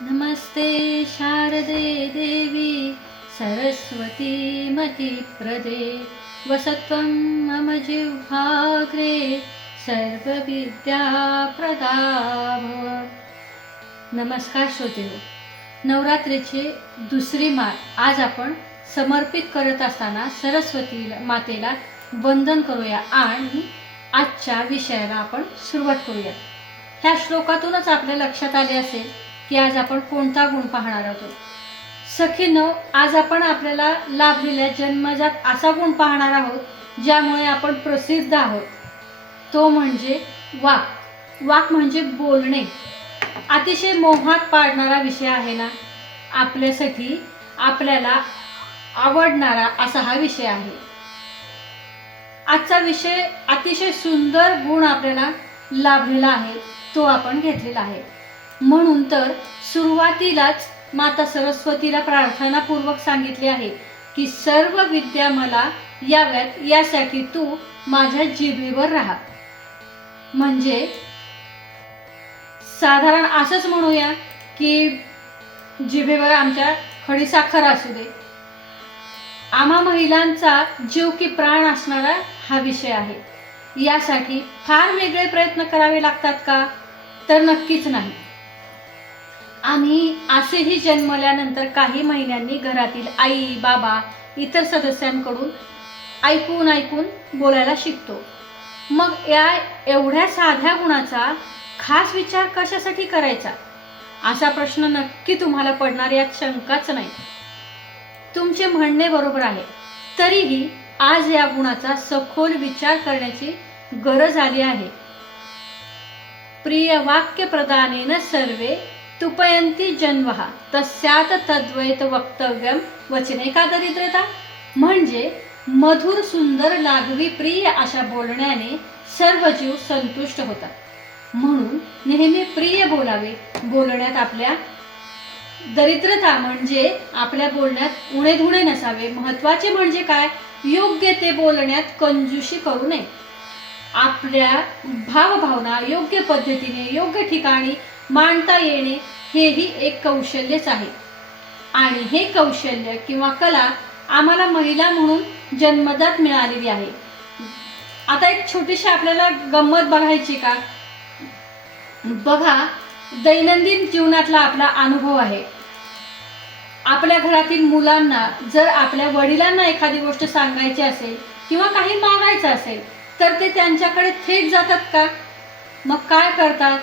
नमस्ते शारदे देवी सरस्वती मतिप्रदे वसत्वं मम जिह्वाग्रे सर्वविद्याप्रदा भव। नमस्कार श्रोतेहो, नवरात्रीची दुसरी माळ आज आपण समर्पित करत असताना सरस्वती मातेला वंदन करूया आणि आजच्या विषयाला आपण सुरुवात करूया। ह्या श्लोकातूनच आपल्या लक्षात आले असेल की आज आपण कोणता गुण पाहणार आहोत। सखींनो, आज आपण आपल्याला लाभलेल्या जन्मजात असा गुण पाहणार आहोत ज्यामुळे आपण प्रसिद्ध आहोत, तो म्हणजे वाक। वाक म्हणजे बोलणे। अतिशय मोहात पाडणारा विषय आहे ना, आपल्यासाठी आपल्याला आवडणारा असा हा विषय आहे। आजचा विषय अतिशय सुंदर गुण आपल्याला लाभलेला आहे, तो आपण घेतलेला आहे। म्हणून तर सुरुवातीलाच माता सरस्वतीला प्रार्थनापूर्वक सांगितले आहे की सर्व विद्या मला याव्यात, यासाठी तू माझ्या जिभेवर राहा। म्हणजे साधारण असंच म्हणूया की जिभेवर आमच्या खडीसाखर असू दे। आम्हा महिलांचा जीव की प्राण असणारा हा विषय आहे। यासाठी फार वेगळे प्रयत्न करावे लागतात का? तर नक्कीच नाही। आम्ही असेही जन्मल्यानंतर काही महिन्यांनी घरातील आई बाबा इतर सदस्यांकडून ऐकून ऐकून बोलायला शिकतो। मग या एवढ्या साध्या गुणाचा खास विचार कशासाठी करायचा, असा प्रश्न नक्की तुम्हाला पडणार, यात शंकाच नाही। तुमचे म्हणणे बरोबर आहे, तरीही आज या गुणाचा सखोल विचार करण्याची गरज आली आहे। प्रिय वाक्य प्रदानेन सर्वे तुपयंती जन्महा तस्यात तद्वैत वक्तव्यम वचने का दरिद्रता। म्हणजे मधुर सुंदर लाघवी प्रिय अशा बोलण्याने सर्व जीव संतुष्ट होतात, म्हणून नेहमी प्रिय बोलावे। बोलण्यात आपल्या दरिद्रता म्हणजे आपल्या बोलण्यात उणेधुणे नसावे। महत्वाचे म्हणजे काय, योग्य ते बोलण्यात कंजूशी करू नये। आपल्या भावभावना योग्य पद्धतीने योग्य ठिकाणी मांडता येणे हेही एक कौशल्यच आहे। आणि हे कौशल्य किंवा कला आम्हाला महिला म्हणून जन्मजात मिळालेली आहे। आता एक छोटीशी आपल्याला गंमत बघायची का? बघा, दैनंदिन जीवनातला आपला अनुभव आहे। आपल्या घरातील मुलांना जर आपल्या वडिलांना एखादी गोष्ट सांगायची असेल किंवा काही मागायचं असेल तर ते त्यांच्याकडे थेट जातात का? मग काय करतात?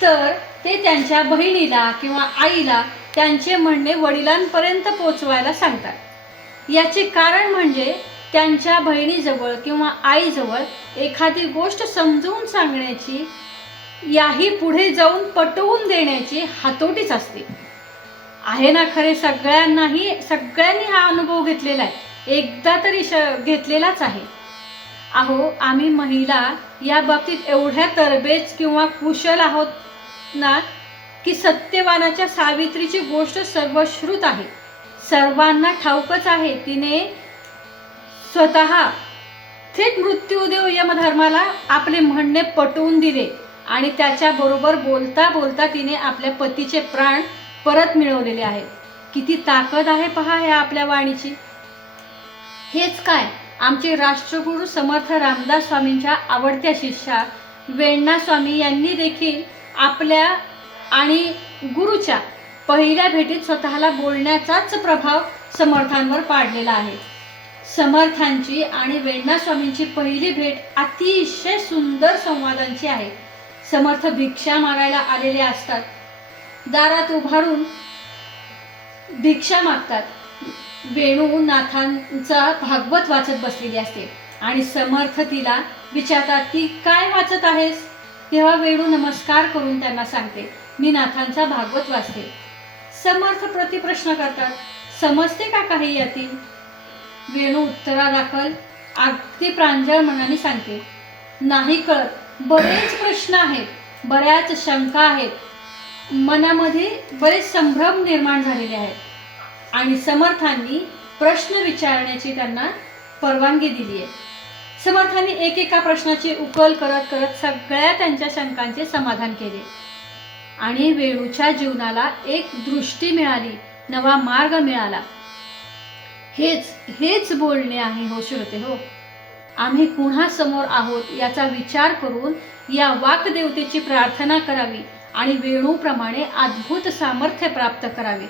तर ते त्यांच्या बहिणीला किंवा आईला त्यांचे म्हणणे वडिलांपर्यंत पोचवायला सांगतात। याचे कारण म्हणजे त्यांच्या बहिणीजवळ किंवा आईजवळ एखादी गोष्ट समजवून सांगण्याची, याही पुढे जाऊन पटवून देण्याची हातोटीच असते। आहे ना खरे? सगळ्यांनी हा अनुभव घेतलेला आहे, एकदा तरी घेतलेलाच आहे। अहो, आम्ही महिला या बाबतीत एवढ्या तरबेज किंवा कुशल आहोत ना की सत्यवानाच्या सावित्रीची गोष्ट सर्वश्रुत आहे, सर्वांना ठाऊकच आहे। तिने स्वतः थेट मृत्यूदेव यमधर्माला आपले म्हणणे पटवून दिले आणि त्याच्याबरोबर बोलता बोलता तिने आपल्या पतीचे प्राण परत मिळवलेले आहेत। किती ताकद आहे पहा या आपल्या वाणीची। हेच काय, आमचे राष्ट्रगुरु समर्थ रामदास स्वामींच्या आवडत्या शिष्या वेण्णा स्वामी यांनी देखील आपल्या आणि गुरुच्या पहिल्या भेटीत स्वतःला बोलण्याचाच प्रभाव समर्थांवर पाडलेला आहे। समर्थांची आणि वेण्णा स्वामींची पहिली भेट अतिशय सुंदर संवादांची आहे। समर्थ भिक्षा मागायला आलेले असतात, दारात उभारून भिक्षा मागतात। वेणू नाथांचा भागवत वाचत बसलेली असते आणि समर्थ तिला विचारतात, ती काय वाचत आहेस? तेव्हा वेणू नमस्कार करून त्यांना सांगते, मी नाथांचा भागवत वाचते। समर्थ प्रतिप्रश्न करतात, समजते का काही यातील? वेणू उत्तरादाखल अगदी प्रांजळ मनाने सांगते, नाही कळत, बरेच प्रश्न आहेत, बऱ्याच शंका आहेत, मनामध्ये बरेच संभ्रम निर्माण झालेले आहेत। आणि समर्थांनी प्रश्न विचारण्याची त्यांना परवानगी दिली आहे। समर्थांनी एकेका प्रश्नाची उकल करत करत सगळ्या त्यांच्या शंकांचे समाधान केले। आणि वेणूच्या जीवनाला एक दृष्टी मिळाली, नवा मार्ग मिळाला. हेच हेच बोलणे आहे हो श्रोते हो. आम्ही कुणासमोर आहोत याचा विचार करून या वाक्देवतेची प्रार्थना करावी आणि वेणूप्रमाणे अद्भुत सामर्थ्य प्राप्त करावे.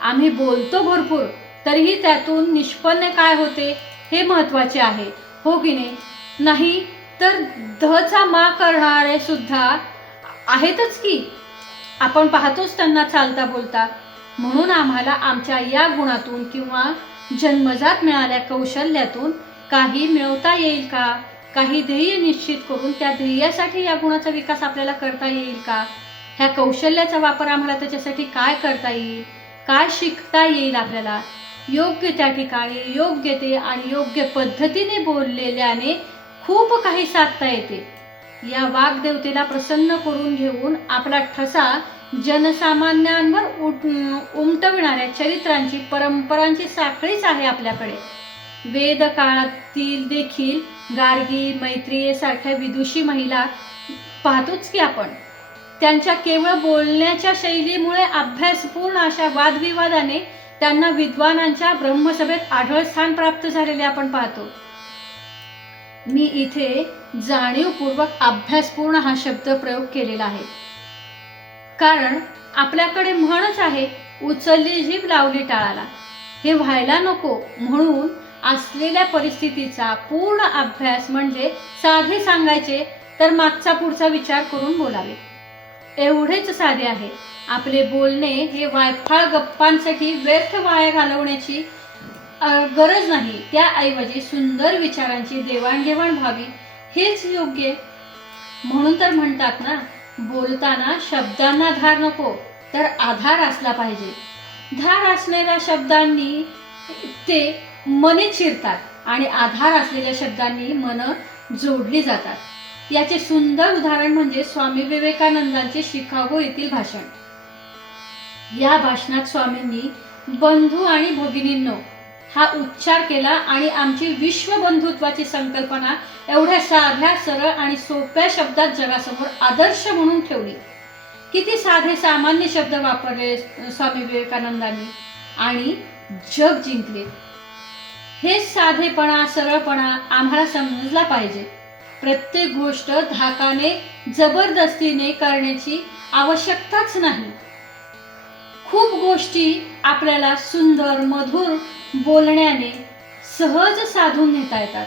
आम्ही बोलतो भरपूर, तरीही त्यातून निष्पन्न काय होते हे महत्त्वाचे आहे, हो की नाही? तर धचा मा करणारे सुद्धा आहेतच की, आपण पाहतोच त्यांना चालता बोलता. म्हणून आम्हाला आमच्या या गुणातून किंवा जन्मजात मिळाल्या कौशल्यातून काही मिळवता येईल का? काही ध्येय निश्चित करून त्या ध्येयासाठी या गुणाचा विकास आपल्याला करता येईल का? ह्या कौशल्याचा वापर आम्हाला त्याच्यासाठी काय करता येईल, काय शिकता येईल आपल्याला? योग्य त्या ठिकाणी योग्य ते आणि योग्य पद्धतीने बोललेल्याने खूप काही साधता येते. या वाग्देवतेला प्रसन्न करून घेऊन आपला ठसा जनसामान्यांवर उमटविणाऱ्या चरित्रांची, परंपरांची साखळीच आहे आपल्याकडे. वेद काळातील देखील गार्गी, मैत्रेयी सारख्या विदुषी महिला पाहतोच की आपण. त्यांच्या केवळ बोलण्याच्या शैलीमुळे अभ्यासपूर्ण अशा वादविवादाने त्यांना विद्वानांच्या ब्रह्मसभेत आढळ स्थान प्राप्त झालेले आपण पाहतो. मी इथे जाणीवपूर्वक अभ्यासपूर्ण हा शब्द प्रयोग केलेला आहे, कारण आपल्याकडे म्हणच आहे, उचलली जीभ लावली टाळाला. हे व्हायला नको म्हणून असलेल्या परिस्थितीचा पूर्ण अभ्यास म्हणजे साधे सांगायचे तर मागचा पुढचा विचार करून बोलावे, एवढेच साधे आहे. आपले बोलणे हे वायफाळ गप्पांसाठी व्यर्थ वाया घालवण्याची गरज नाही. त्याऐवजी सुंदर विचारांची देवाणघेवाण व्हावी हेच योग्य. म्हणून तर म्हणतात ना, बोलताना शब्दांना धार नको तर आधार असला पाहिजे. धार असलेल्या शब्दांनी ते मने चिरतात आणि आधार असलेल्या शब्दांनी मन जोडली जातात. याचे सुंदर उदाहरण म्हणजे स्वामी विवेकानंदांचे शिकागो येथील भाषण. या भाषणात स्वामींनी बंधू आणि भगिनींनो हा उच्चार केला आणि आमची विश्वबंधुत्वाची संकल्पना एवढ्या साध्या, सरळ आणि सोप्या शब्दात जगासमोर आदर्श म्हणून ठेवली. किती साधे सामान्य शब्द वापरले स्वामी विवेकानंदांनी आणि जग जिंकले. हे साधेपणा, सरळपणा आम्हाला समजला पाहिजे. प्रत्येक गोष्ट धाकाने, जबरदस्तीने करण्याची आवश्यकताच नाही. खूप गोष्टी आपल्याला सुंदर, मधुर बोलण्याने सहज साधून नेता येतात.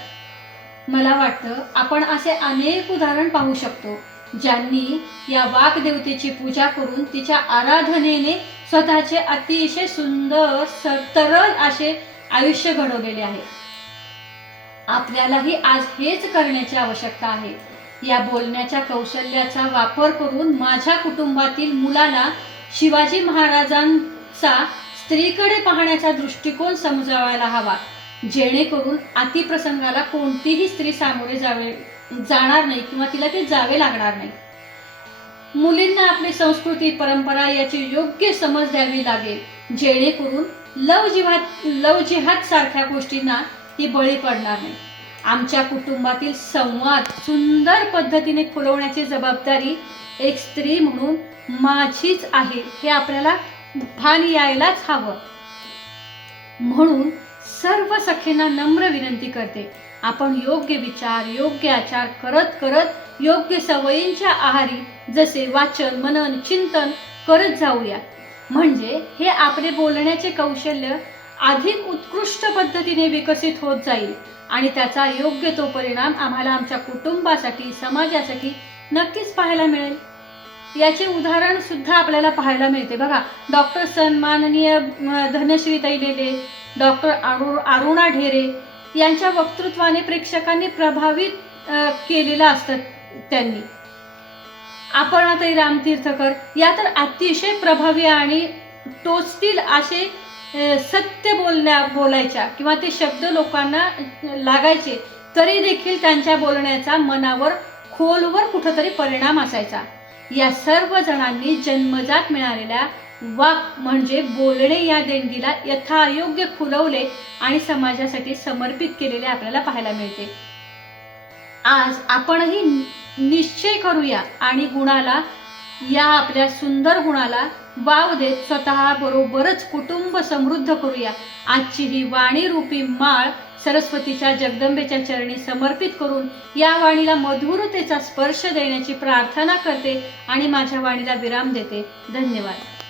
मला वाटतं आपण असे अनेक उदाहरण पाहू शकतो, ज्यांनी या वाग्देवतेची पूजा करून तिच्या आराधनेने स्वतःचे अतिशय सुंदर, तरल असे आयुष्य घडवलेले आहे. आपल्यालाही आज हेच करण्याची आवश्यकता आहे. या बोलण्याच्या कौशल्याचा वापर करून माझ्या कुटुंबातील मुलाला शिवाजी महाराजांचा स्त्रीकडे पाहण्याचा दृष्टिकोन समजावायला हवा, जेणेकरून अतिप्रसंगाला कोणतीही स्त्री सामोरे जाणार नाही किंवा तिला ते जावे लागणार नाही. मुलींना आपली संस्कृती, परंपरा याची योग्य समज द्यावी लागेल, जेणेकरून लव जिहाद सारख्या गोष्टींना ती बळी पडणार नाही. आमच्या कुटुंबातील संवाद सुंदर पद्धतीने खुलवण्याची जबाबदारी एक स्त्री म्हणून माझीच आहे, हे आपल्याला भान यायलाच हवं. म्हणून सर्व सखींना नम्र विनंती करते, आपण योग्य विचार, योग्य आचार करत करत योग्य सवयींच्या आहारी जसे वाचन, मनन, चिंतन करत जाऊया. म्हणजे हे आपले बोलण्याचे कौशल्य अधिक उत्कृष्ट पद्धतीने विकसित होत जाईल आणि त्याचा योग्य तो परिणाम आम्हाला आमच्या कुटुंबासाठी, समाजासाठी नक्कीच पाहायला मिळेल. याचे उदाहरण सुद्धा आपल्याला पाहायला मिळते बघा. डॉक्टर सन्माननीय धनश्रीताई लेले, डॉक्टर अरुणा ढेरे यांच्या वक्तृत्वाने प्रेक्षकांनी प्रभावित केलेलं असतं. त्यांनी अपर्णाताई रामतीर्थकर या तर अतिशय प्रभावी आणि टोचतील असे सत्य बोलायच्या किंवा ते शब्द लोकांना लागायचे, तरी देखील त्यांच्या बोलण्याचा मनावर खोलवर कुठंतरी परिणाम असायचा. या सर्व जणांनी जन्मजात मिळालेल्या वाक म्हणजे बोलणे या देणगीला यथायोग्य खुलवले आणि समाजासाठी समर्पित केलेले आपल्याला पाहायला मिळते. आज आपणही निश्चय करूया आणि गुणाला या आपल्या सुंदर गुणाला वाव देत स्वतः बरोबरच कुटुंब समृद्ध करूया. आजची ही वाणी रूपी माळ सरस्वतीच्या जगदंबेच्या चरणी समर्पित करून या वाणीला मधुरतेचा स्पर्श देण्याची प्रार्थना करते आणि माझ्या वाणीला विराम देते. धन्यवाद.